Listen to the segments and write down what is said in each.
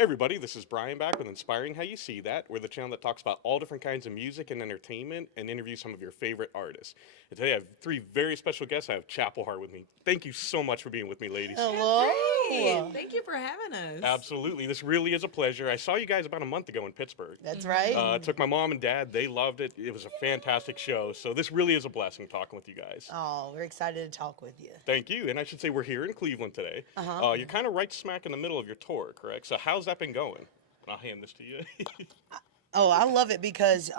Hey everybody, this is Brian back with Inspiring How You See That. We're the channel that talks about all different kinds of music and entertainment and interviews some of your favorite artists. And today I have three very special guests. I have Chapel Hart with me. Thank you so much for being with me, ladies. Hello. Hey, thank you for having us. Absolutely. This really is a pleasure. I saw you guys about a month ago in Pittsburgh. That's right. Took my mom and dad. They loved it. It was a fantastic show. So this really is a blessing talking with you guys. Oh, we're excited to talk with you. Thank you. And I should say we're here in Cleveland today. You're kind of right smack in the middle of your tour, correct? So how's that been going? I'll hand this to you. Oh, I love it because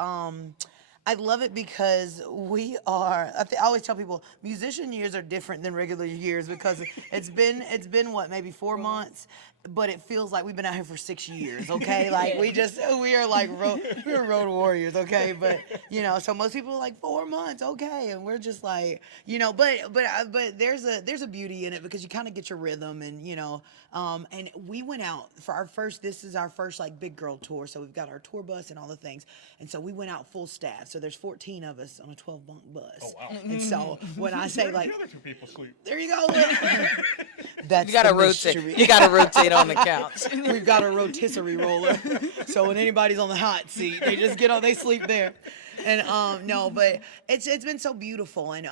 we are. I always tell people musician years are different than regular years because it's been what, maybe 4 months, but it feels like we've been out here for 6 years. Okay, like we are like we're road warriors. Okay, but so most people are like 4 months. Okay, and we're just like but there's a beauty in it because you kind of get your rhythm and we went out for our first. This is our first like big girl tour, so we've got our tour bus and all the things, and so we went out full staff. So there's 14 of us on a 12 bunk bus. Oh wow! And so when I say like, the other two people sleep. there you go. That's You gotta the rotate. mystery. You gotta rotate on the couch. We've got a rotisserie roller, so when anybody's on the hot seat, they just get on. They sleep there. And no, but it's been so beautiful, and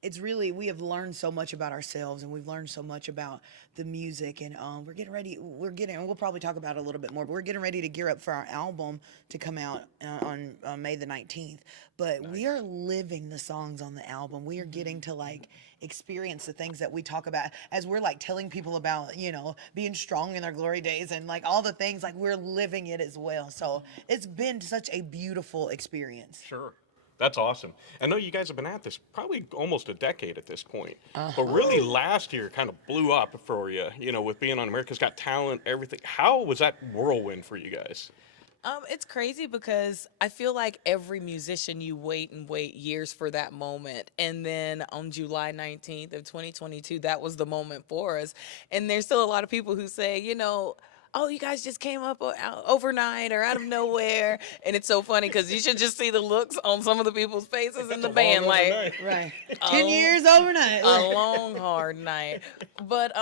it's really, we have learned so much about ourselves, and we've learned so much about the music, and we're getting ready. And we'll probably talk about it a little bit more, but we're getting ready to gear up for our album to come out on May the 19th. But nice. We are living the songs on the album. We are getting to like experience the things that we talk about as we're like telling people about, being strong in their glory days and like all the things, like we're living it as well. So it's been such a beautiful experience. Sure. That's awesome. I know you guys have been at this probably almost a decade at this point. But really last year kind of blew up for you, with being on America's Got Talent, everything. How was that whirlwind for you guys? It's crazy because I feel like every musician, you wait and wait years for that moment. And then on July 19th of 2022, that was the moment for us. And there's still a lot of people who say, oh, you guys just came up overnight or out of nowhere. And it's so funny because you should just see the looks on some of the people's faces in the band. Like, right. 10 years overnight. A long, hard night. But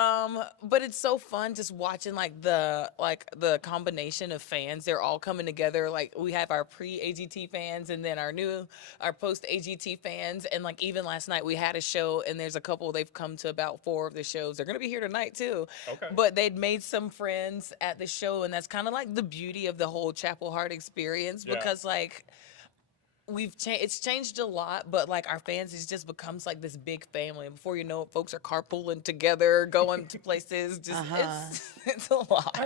it's so fun just watching like the combination of fans. They're all coming together. Like we have our pre-AGT fans and then our post-AGT fans. And like even last night we had a show and there's a couple, they've come to about 4 of the shows. They're going to be here tonight too. Okay. But they'd made some friends at the show, and that's kind of like the beauty of the whole Chapel Hart experience because like it's changed a lot, but like our fans, it just becomes like this big family, and before you know it, folks are carpooling together, going to places. Just it's a lot.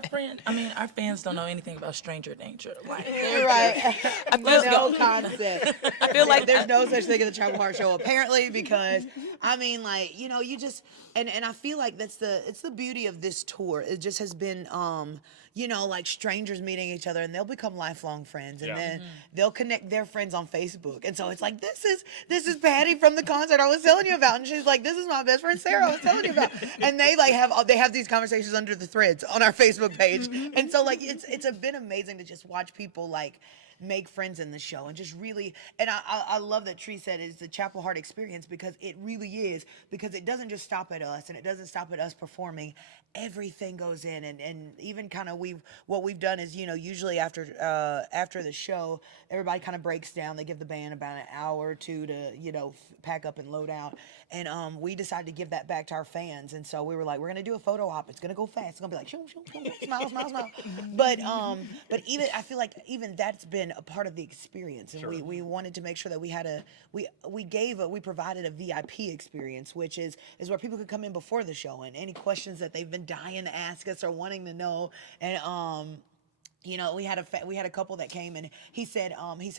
Our fans don't know anything about stranger danger. Like, right. I feel no concept. I feel like there's no such thing as a Chapel Hart show apparently, because you just and I feel like it's the beauty of this tour. It just has been like strangers meeting each other, and they'll become lifelong friends, and then they'll connect their friends on Facebook. And so it's like, this is Patty from the concert I was telling you about, and she's like, this is my best friend Sarah I was telling you about. And they like have these conversations under the threads on our Facebook page. And so like it's been amazing to just watch people like make friends in the show, and just really, and I love that Trea said it's the Chapel Hart experience, because it really is, because it doesn't just stop at us, and it doesn't stop at us performing. Everything goes in, and even kind of what we've done is, usually after the show, everybody kind of breaks down. They give the band about an hour or two to pack up and load out, and we decided to give that back to our fans. And so we were like, we're gonna do a photo op. It's gonna go fast. It's gonna be like shoo, shoo, shoo, smile, smile, smile. But even I feel like even that's been a part of the experience, and we wanted to make sure that we provided a VIP experience, which is where people could come in before the show, and any questions that they've been dying to ask us or wanting to know, and you know, we had a couple that came, and he said,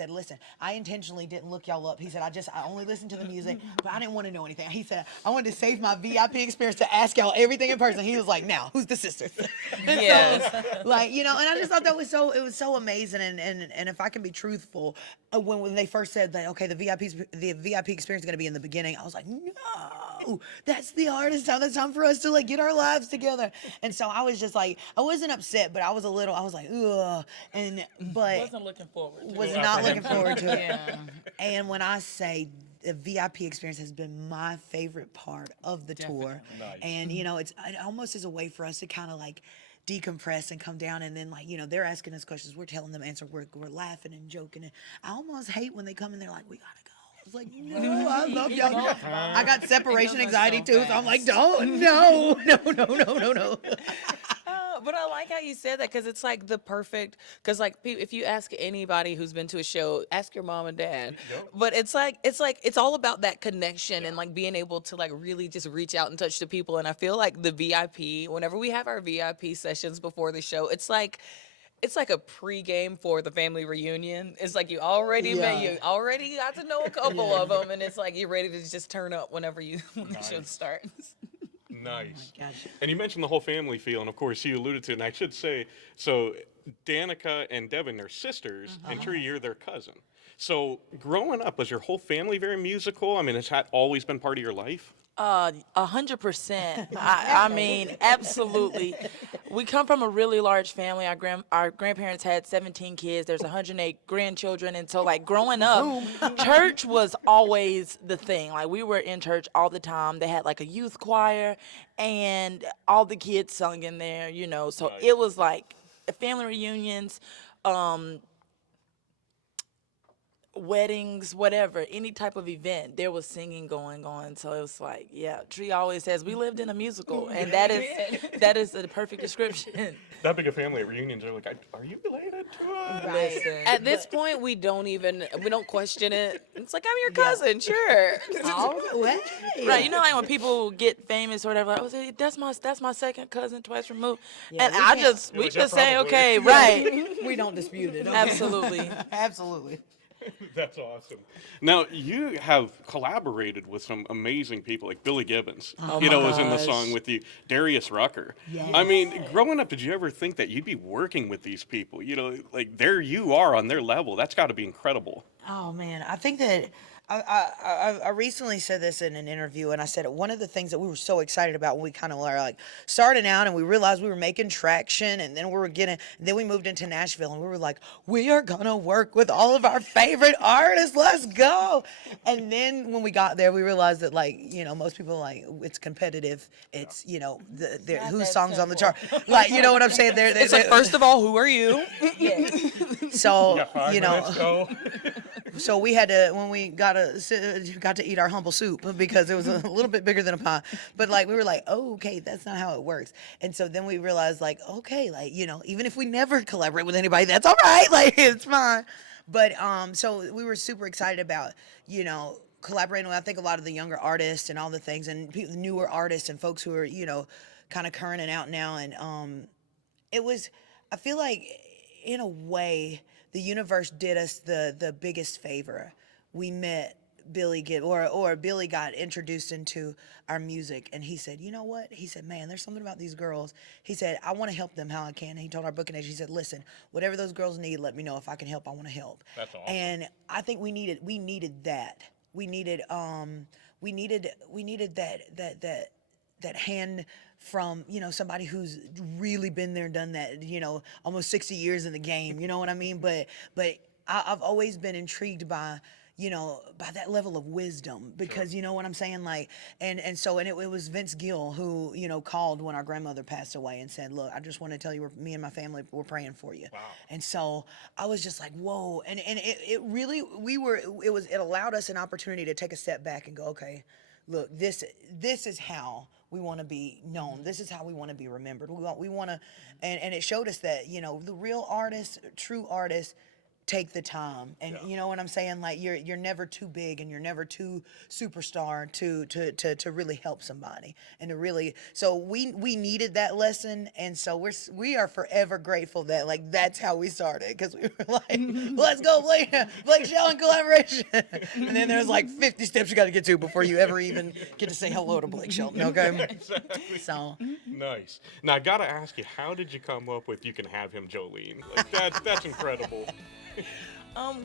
listen, I intentionally didn't look y'all up. He said, I only listened to the music, but I didn't want to know anything. He said, I wanted to save my VIP experience to ask y'all everything in person. He was like, now, who's the sisters? Yes. So, like, you know, and I just thought it was so amazing. And if I can be truthful, when they first said that, okay, the VIP experience is going to be in the beginning, I was like, no, that's the hardest time. That's time for us to like get our lives together. And so I was just like, I wasn't upset, but I was like, ugh. But Wasn't looking forward to was it. not looking forward to it. Yeah. And when I say the VIP experience has been my favorite part of the tour, and you know, it almost is a way for us to kind of like decompress and come down, and then like, you know, they're asking us questions, we're telling them answers, we're laughing and joking. And I almost hate when they come and they're like, we gotta go. I was like, no, I love y'all. I got separation anxiety too, so I'm like, don't, no. But I like how you said that because it's like the perfect. Because like if you ask anybody who's been to a show, ask your mom and dad. But it's all about that connection and like being able to like really just reach out and touch the people. And I feel like the VIP, whenever we have our VIP sessions before the show, it's like a pregame for the family reunion. It's like you already got to know a couple of them, and it's like you're ready to just turn up whenever the show starts. Nice. gosh. And you mentioned the whole family feel, and of course you alluded to it, and I should say, so Danica and Devynn are sisters, and Trea, you're their cousin. So growing up, was your whole family very musical? I mean, has that always been part of your life? 100%. I mean, absolutely. We come from a really large family. Our grandparents had 17 kids. There's 108 grandchildren, and so like growing up, church was always the thing. Like we were in church all the time. They had like a youth choir, and all the kids sung in there. You know, so it was like family reunions. Weddings, whatever, any type of event, there was singing going on. So it was like, yeah, Tree always says we lived in a musical, and that is the perfect description. That big a family at reunions are like, are you related to us? Listen, At this point, we don't question it. It's like, I'm your cousin, sure. All right. right? You know, like when people get famous or whatever, like, oh, that's my second cousin, twice removed, and we I can't- we yeah, just say, probably. okay, right, We don't dispute it. Okay? absolutely. Absolutely. That's awesome. Now, you have collaborated with some amazing people, like Billy Gibbons, was in the song with you, Darius Rucker. Yes. I mean, growing up, did you ever think that you'd be working with these people? You know, like there you are on their level. That's got to be incredible. Oh man, I think that I recently said this in an interview, and I said one of the things that we were so excited about when we kind of were like starting out, and we realized we were making traction, and then then we moved into Nashville, and we were like, we are gonna work with all of our favorite artists. Let's go! And then when we got there, we realized that like, you know, most people like it's competitive. It's, you know, whose songs on the chart. Like, you know what I'm saying? It's like, first of all, who are you? so Got 5 you know. minutes, go. So we had to, when we got to eat our humble soup because it was a little bit bigger than a pie. But like, we were like, oh, okay, that's not how it works. And so then we realized like, okay, like, you know, even if we never collaborate with anybody, that's all right. Like, it's fine. But so we were super excited about, you know, collaborating with, I think, a lot of the younger artists and all the things, and newer artists and folks who are, you know, kind of current and out now. And it was, I feel like in a way, the universe did us the biggest favor. We met Billy or Billy got introduced into our music, and he said, you know what? He said, man, there's something about these girls. He said, I want to help them how I can. And he told our booking agent, he said, listen, whatever those girls need, let me know. If I can help, I want to help. That's awesome. And I think we needed that. We needed that hand from, you know, somebody who's really been there, done that, you know, almost 60 years in the game, you know what I mean? But I've always been intrigued by, you know, by that level of wisdom, because you know what I'm saying? Like, and it was Vince Gill who, you know, called when our grandmother passed away and said, look, I just want to tell you, me and my family, we're praying for you. Wow. And so I was just like, whoa. And it really, it allowed us an opportunity to take a step back and go, okay, look, this is how we want to be known. This is how we want to be remembered. We want to, and it showed us that, you know, the real artists, true artists, take the time, and you know what I'm saying. Like you're never too big, and you're never too superstar to really help somebody, and to really. So we needed that lesson, and so we are forever grateful that like that's how we started, because we were like, let's go Blake Shell in collaboration, and then there's like 50 steps you got to get to before you ever even get to say hello to Blake Shelton. Okay, Exactly. so. Nice. Now I gotta ask you, how did you come up with "You Can Have Him, Jolene"? Like that's incredible.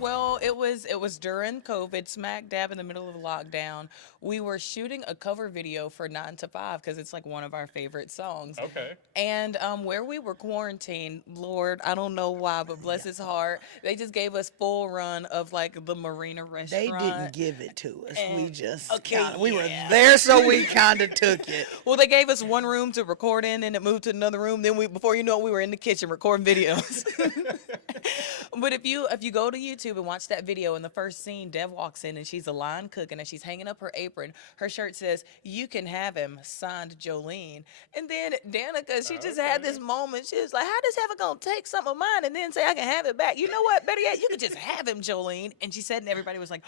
Well, it was during COVID, smack dab in the middle of lockdown. We were shooting a cover video for 9 to 5 because it's like one of our favorite songs. Okay. And where we were quarantined, Lord, I don't know why, but bless his heart, they just gave us full run of like the Marina They restaurant. didn't give it to us. We And- just okay, we were yeah. there, so we kind of took it. Well, they gave us one room to record in, and it moved to another room. Then before you know it, we were in the kitchen recording videos. But if you go to YouTube and watch that video, in the first scene, Dev walks in and she's a line cooking, and she's hanging up her apron. Her shirt says, "You Can Have Him," signed Jolene. And then Danica, she just had this moment. She was like, "How does Heaven gonna take something of mine and then say I can have it back? You know what? Better yet, you could just have him, Jolene." And she said, and everybody was like,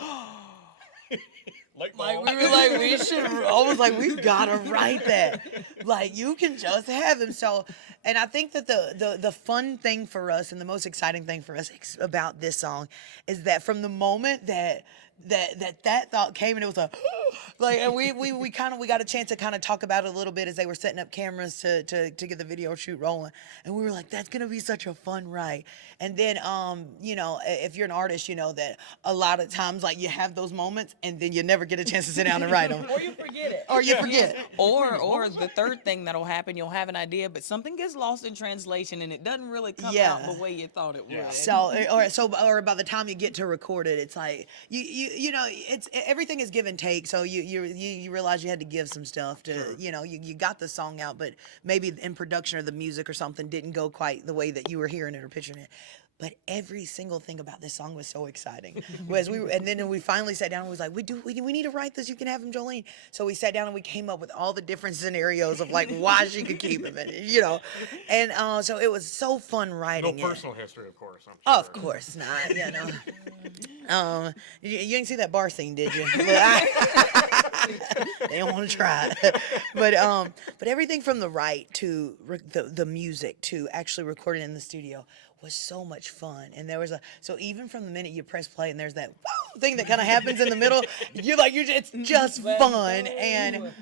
Like Like we were like we should. I was like we've got to write that. Like you can just have him. So, and I think that the fun thing for us and the most exciting thing for us about this song is that from the moment that thought came, and it was like and we got a chance to kind of talk about it a little bit as they were setting up cameras to get the video shoot rolling, and we were like, that's gonna be such a fun ride. And then you know, if you're an artist, you know that a lot of times like you have those moments and then you never get a chance to sit down and write them, Or you forget it. or you forget. or the third thing that'll happen, you'll have an idea, but something gets lost in translation and it doesn't really come out the way you thought it would. Or by the time you get to record it, it's like you know, it's everything is give and take. So you realize you had to give some stuff to you know, you got the song out, but maybe in production or the music or something didn't go quite the way that you were hearing it or picturing it. But every single thing about this song was so exciting. And then we finally sat down and was like, we need to write this. You Can Have Him, Jolene. So we sat down and we came up with all the different scenarios of like why she could keep him, and you know, and so it was so fun No writing it. personal history, of course. I'm sure. Of course not, you know. You didn't see that bar scene, did you? They don't want to try it. But everything from the write to the music to actually recording in the studio was so much fun. And there was so even from the minute you press play and there's that thing that kind of happens in the middle, it's just fun. And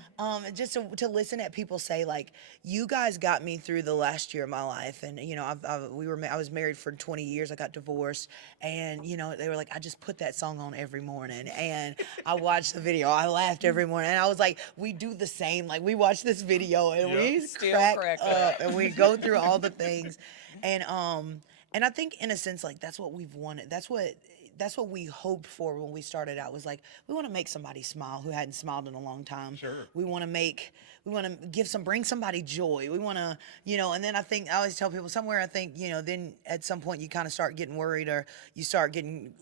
just to listen at people say like, you guys got me through the last year of my life. And you know, I was married for 20 years. I got divorced, and you know, they were like, I just put that song on every morning, and I watched the video. I laughed every morning, and I was like, we do the same. Like we watch this video and we Still crack up, and we go through all the things, and I think in a sense like that's what we've wanted. That's what we hoped for when we started out, was like, we want to make somebody smile who hadn't smiled in a long time. Sure. We want to bring somebody joy. We want to, you know, and then I always tell people somewhere, I think, you know, then at some point you kind of start getting worried, or you start getting,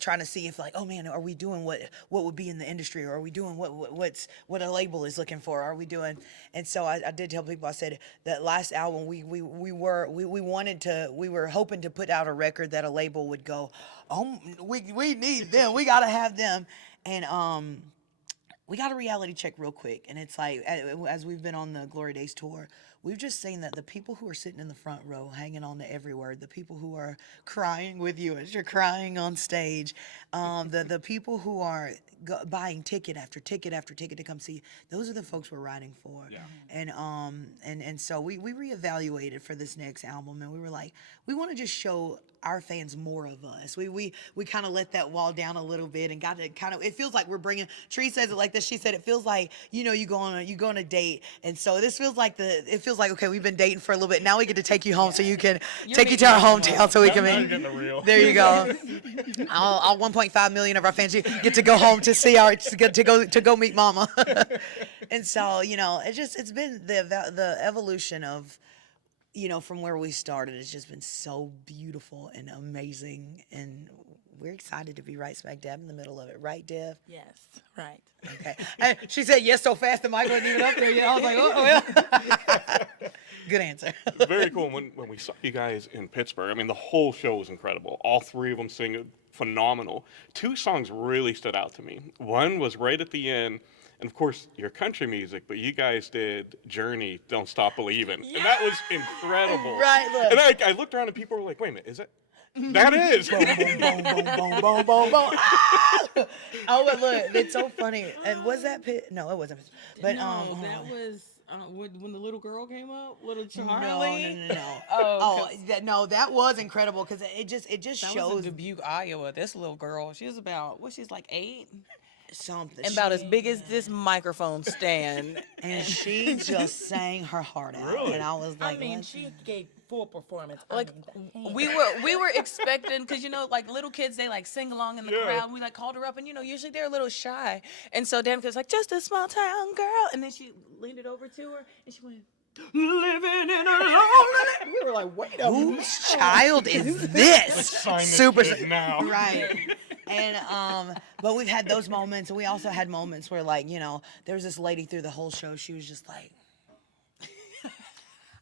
trying to see if like, oh man, are we doing what would be in the industry, or are we doing what a label is looking for? Are we doing? And so I did tell people, I said that last album we were hoping to put out a record that a label would go, oh, we need them, we gotta have them, and we got a reality check real quick, and it's like, as we've been on the Glory Days tour, we've just seen that the people who are sitting in the front row, hanging on to every word, the people who are crying with you as you're crying on stage, the people who are buying ticket after ticket after ticket to come see you, those are the folks we're writing for. Yeah. And so we reevaluated for this next album, and we were like, we want to just show our fans more of us. We kind of let that wall down a little bit and got to kind of, it feels like we're bringing, Tree says it like this, she said it feels like, you know, you go on a date, and so this feels like okay, we've been dating for a little bit, now we get to take you home so you can take you to our hometown so we can Now you're meet. getting the real. There you go. All 1.5 million of our fans get to go home to see to go meet Mama. And so, you know, it's been the evolution of, you know, from where we started. It's just been so beautiful and amazing, and we're excited to be right smack dab in the middle of it, right, Dev? Yes, right. Okay. She said yes so fast the mic wasn't even up there yet. I was like, oh yeah. Good answer. Very cool. When we saw you guys in Pittsburgh, I mean, the whole show was incredible. All three of them sing phenomenal. Two songs really stood out to me. One was right at the end, and of course, your country music, but you guys did Journey, Don't Stop Believin'. And that was incredible. Right, look. And I looked around and people were like, wait a minute, is it? That is. Boom, boom, boom, boom, boom. Ah! Oh, but look, it's so funny. And was that Pitt? No, it wasn't. But No, that was when the little girl came up, little no, Charlie. no. Oh, that was incredible because it just That shows was in Dubuque, Iowa. This little girl, she was about, she's like 8? something. And about as big as this microphone stand. And she just sang her heart out. Really? And I was like, I mean, what? she gave full performance. Like we were expecting, because like little kids, they like sing along in the Yeah. crowd. We like called her up, and usually they're a little shy. And so Danica was like, just a small town girl, and then she leaned it over to her and she went, living in a lonely. We were like, wait a minute. Whose child is this? Sign this Super kid now. Right. And but we've had those moments, and we also had moments where like, there was this lady through the whole show, she was just like,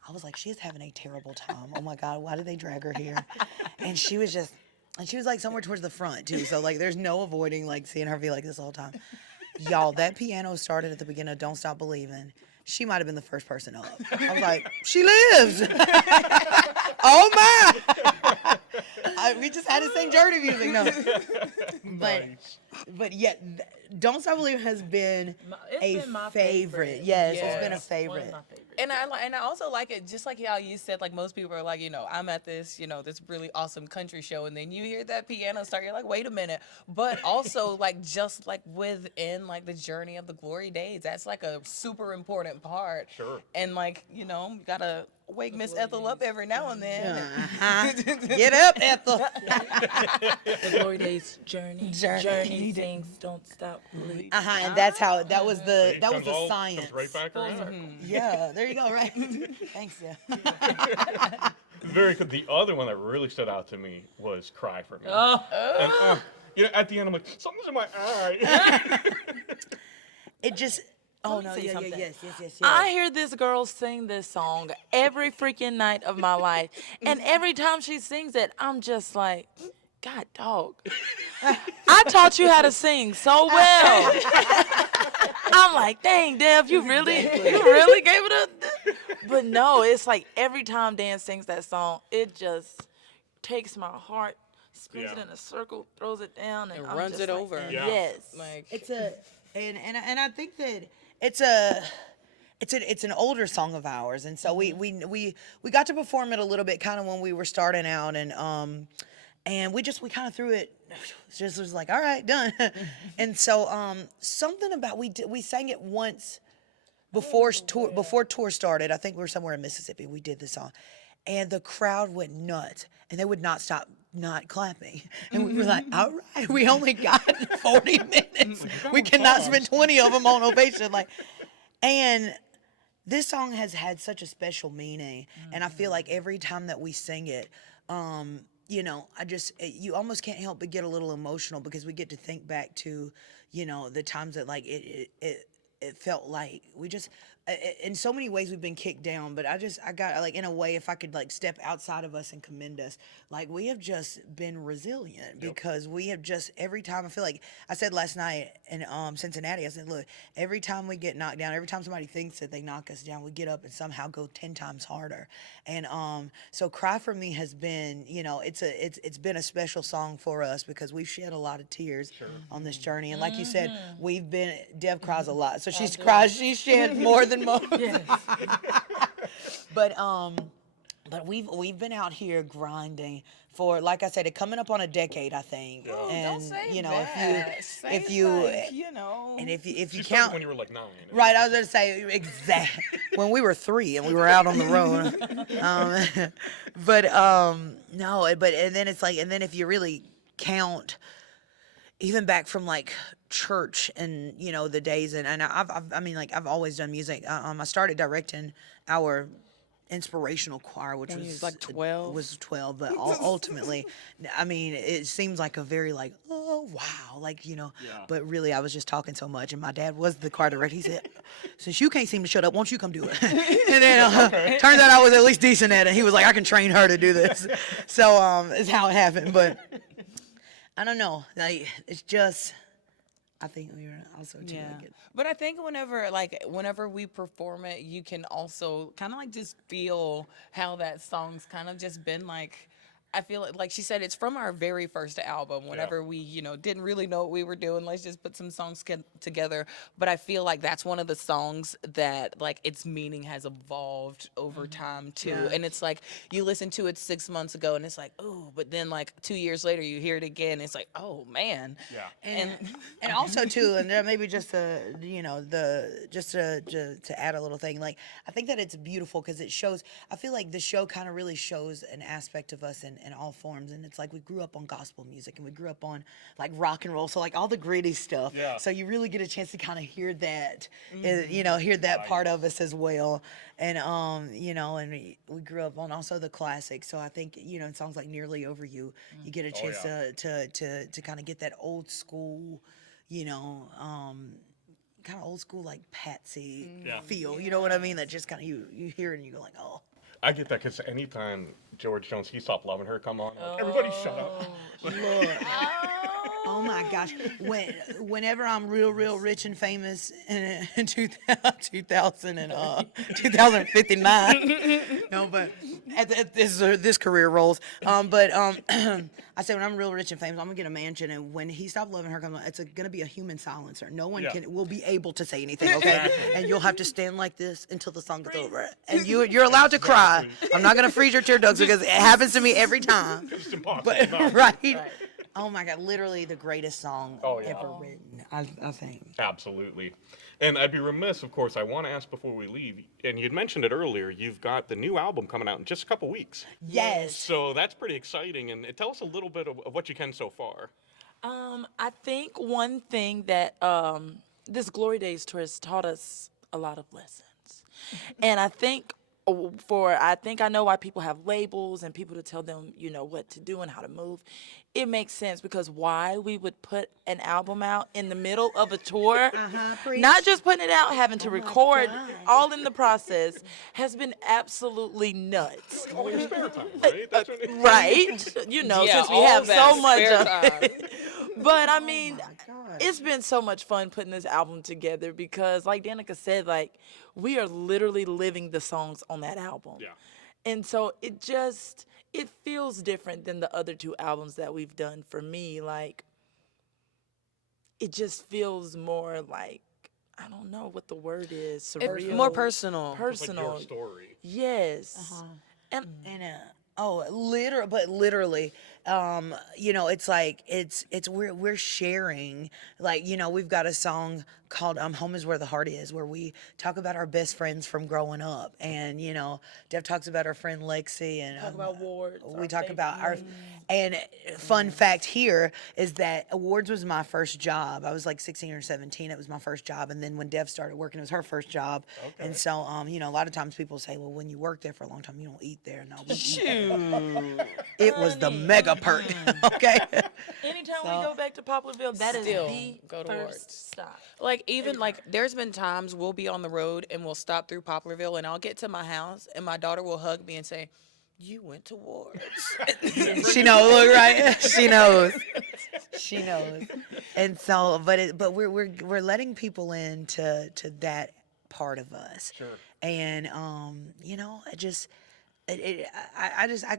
I was like, she is having a terrible time. Oh my God, why did they drag her here? And she was like somewhere towards the front too. So like there's no avoiding like seeing her be like this the whole time. Y'all, that piano started at the beginning of Don't Stop Believin'. She might have been the first person up. I was like, she lives. Oh my. We just had to sing Journey music. No. But yet, Don't Stop Believin' has been It's been my favorite. favorite. Yes, Yes. it's been a One favorite. of my favorites. And I also like it, just like how you said, like most people are like, I'm at this, this really awesome country show, and then you hear that piano start, you're like, wait a minute. But also like just like within like the journey of the glory days, that's like a super important part. Sure. And like, you gotta wake Miss Ethel up every now and then. Uh-huh. Get up, Ethel. The Glory Days journey sings, don't stop believing. And that's how that was the Comes science. Comes right back around. Yeah, there you go. Right. Thanks, yeah. Very good. The other one that really stood out to me was Cry for Me. Oh. And, at the end, I'm like, something's in my eye. It just. Oh me no! say Yeah, something. yes. I hear this girl sing this song every freaking night of my life. And every time she sings it, I'm just like, God, dog. I taught you how to sing so well. I'm like, dang, Dev, you really gave it a. But no, it's like every time Dan sings that song, it just takes my heart, spins it in a circle, throws it down, and I'm runs just it like, over. Yeah. Yes. Like, It's and I think that it's an older song of ours, and so we got to perform it a little bit kind of when we were starting out, and we kind of threw it, just was like, all right, done. And so something about we sang it once before tour started. I think we were somewhere in Mississippi. We did the song, and the crowd went nuts, and they would not stop not clapping. And we were like, all right, we only got 40 minutes. We cannot spend 20 of them on ovation. And this song has had such a special meaning. And I feel like every time that we sing it, you almost can't help but get a little emotional because we get to think back to, the times that like it felt like we just, in so many ways we've been kicked down, but I got like, in a way, if I could like step outside of us and commend us, like we have just been resilient because we have just, every time I feel like I said last night in Cincinnati, I said, look, every time we get knocked down, every time somebody thinks that they knock us down, we get up and somehow go 10 times harder. And so Cry for Me has been, it's been a special song for us because we've shed a lot of tears on this journey. And like you said, Dev cries a lot. So she's shed more than most. Yes. But we've been out here grinding for, like I said, it coming up on a decade, I think. And don't say that. if you and if you She started count when you were like 9. right, I was gonna say exact when we were 3 and we were out on the road. And then it's like, and then if you really count, even back from like church and the days, and I've always done music. I started directing our inspirational choir, which When you was was, like, 12? Was 12, but ultimately, I mean, it seems like a very like, oh, oh wow, like, but really I was just talking so much, and my dad was the choir director. He said, since you can't seem to shut up, won't you come do it? And then turns out I was at least decent at it. He was like, I can train her to do this. So it's how it happened. But I don't know, like, it's just, I think we were also too like But I think whenever we perform it, you can also kind of like just feel how that song's kind of just been like. I feel like she said, it's from our very first album. Whenever we, didn't really know what we were doing, let's just put some songs together. But I feel like that's one of the songs that like its meaning has evolved over time too. Yeah. And it's like you listen to it 6 months ago, and it's like, oh, but then like 2 years later you hear it again, it's like, oh man. Yeah. And also too, and there maybe just to add a little thing, like I think that it's beautiful because it shows. I feel like the show kind of really shows an aspect of us in all forms, and it's like we grew up on gospel music and we grew up on like rock and roll, so like all the gritty stuff. Yeah. So you really get a chance to kind of hear that, hear that part of us as well, and and we grew up on also the classics. So I think in songs like "Nearly Over You," you get a chance to kind of get that old school, kind of old school like Patsy feel. You know what I mean? That just kind of you hear it and you go like, oh. I get that because anytime George Jones, He Stopped Loving Her come on, everybody shut up. Lord. Oh my gosh. Whenever I'm real rich and famous in 2059. No, but this career rolls. I said when I'm real rich and famous, I'm gonna get a mansion, and when He Stopped Loving Her comes on, it's gonna be a human silencer. No one will be able to say anything, okay? And you'll have to stand like this until the song gets over. And you're allowed to cry. I'm not gonna freeze your tear ducts because it happens to me every time. It's impossible. But, right? Oh my God, literally the greatest song ever written, I think. Absolutely. And I'd be remiss, of course, I want to ask before we leave, and you'd mentioned it earlier, you've got the new album coming out in just a couple weeks. Yes. So that's pretty exciting, and tell us a little bit of what you can so far. I think one thing that this Glory Days tour has taught us a lot of lessons. And I think I know why people have labels and people to tell them, what to do and how to move. It makes sense because why we would put an album out in the middle of a tour, not just putting it out, having to record, all in the process, has been absolutely nuts. All your spare time, right? That's what right. Since we have so much of it. But I mean, it's been so much fun putting this album together because, like Danica said, like we are literally living the songs on that album. Yeah. And so it feels different than the other two albums that we've done. For me, like it just feels more like, I don't know what the word is. Surreal. More personal. Personal. Like your story. Yes. And literally, it's like we're sharing, like, we've got a song called Home Is Where the Heart Is, where we talk about our best friends from growing up, and Dev talks about our friend Lexi, and talk about awards. We talk about our, and fun fact here is that awards was my first job. I was like 16 or 17. It was my first job, and then when Dev started working, it was her first job. Okay. And so a lot of times people say, well, when you work there for a long time, you don't eat there. No, we eat there. It was the mega perk. Okay. Anytime we go back to Poplarville, that is the first stop. Like even like there's been times we'll be on the road and we'll stop through Poplarville, and I'll get to my house and my daughter will hug me and say, "You went to Wards." She knows, look, right? She knows. And so, but we're letting people into that part of us. Sure. And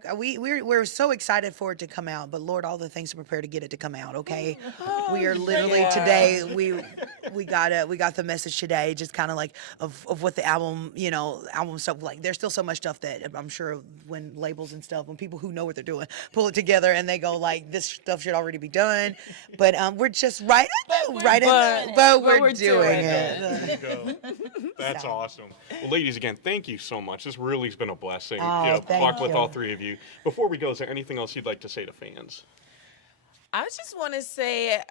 we're so excited for it to come out, but Lord, all the things to prepare to get it to come out. Okay, we are literally today. We got the message today, just kind of like of what the album stuff like. There's still so much stuff that I'm sure when labels and stuff, when people who know what they're doing pull it together and they go like, this stuff should already be done, but we're just but we're doing it. There you go. That's awesome. Well, ladies, again, thank you so much. This really has been a blessing. Talk with all three of you. Before we go, is there anything else you'd like to say to fans? I just want to say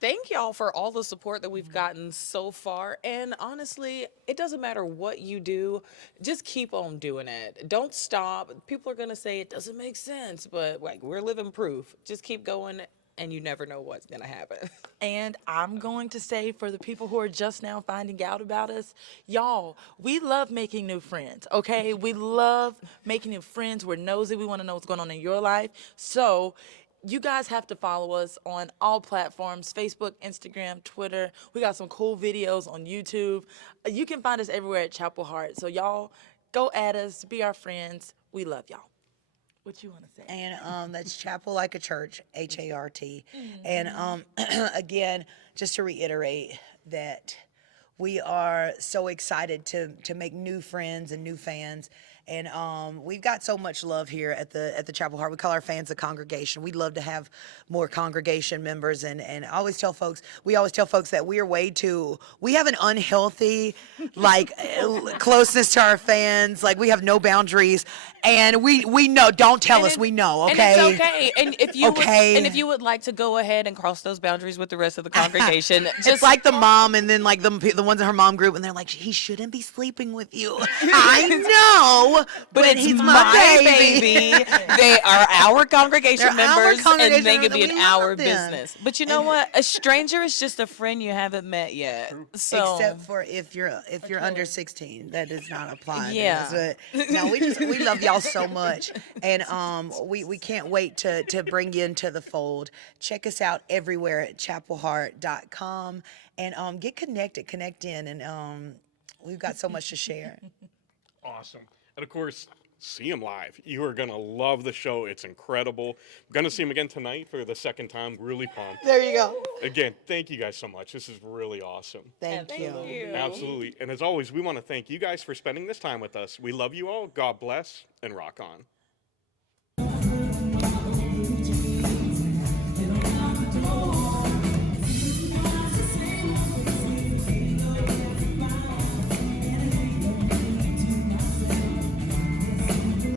thank y'all for all the support that we've gotten so far. And honestly, it doesn't matter what you do, just keep on doing it. Don't stop. People are going to say it doesn't make sense, but like we're living proof. Just keep going and you never know what's gonna happen. And I'm going to say for the people who are just now finding out about us, y'all, we love making new friends, okay? We love making new friends. We're nosy. We want to know what's going on in your life. So you guys have to follow us on all platforms, Facebook, Instagram, Twitter. We got some cool videos on YouTube. You can find us everywhere at Chapel Hart. So y'all go at us, be our friends. We love y'all. What you want to say? And that's Chapel Like a Church, HART. And again, just to reiterate that we are so excited to make new friends and new fans. And we've got so much love here at the Chapel Hart. We call our fans the congregation. We'd love to have more congregation members. And we always tell folks that we have an unhealthy closeness to our fans. Like we have no boundaries. And we know, don't tell us, we know, okay? And it's okay. And if you Okay. if you would like to go ahead and cross those boundaries with the rest of the congregation, Just like the mom, and then like the ones in her mom group, and they're like, he shouldn't be sleeping with you. I know, but it's he's my baby. They are our congregation They're our members, congregation and they members, can be and in we love our them. business. But you know what? A stranger is just a friend you haven't met yet. So Except for if you're under 16, that does not apply. to Yeah. us. But no, we love y'all so much, and we can't wait to bring you into the fold. Check us out everywhere at chapelhart.com, and get connected, connect in, and we've got so much to share. Awesome. And of course, see him live. You are going to love the show. It's incredible. Going to see him again tonight for the second time. Really pumped. There you go. Again, thank you guys so much. This is really awesome. Thank you. Absolutely. And as always, we want to thank you guys for spending this time with us. We love you all. God bless and rock on.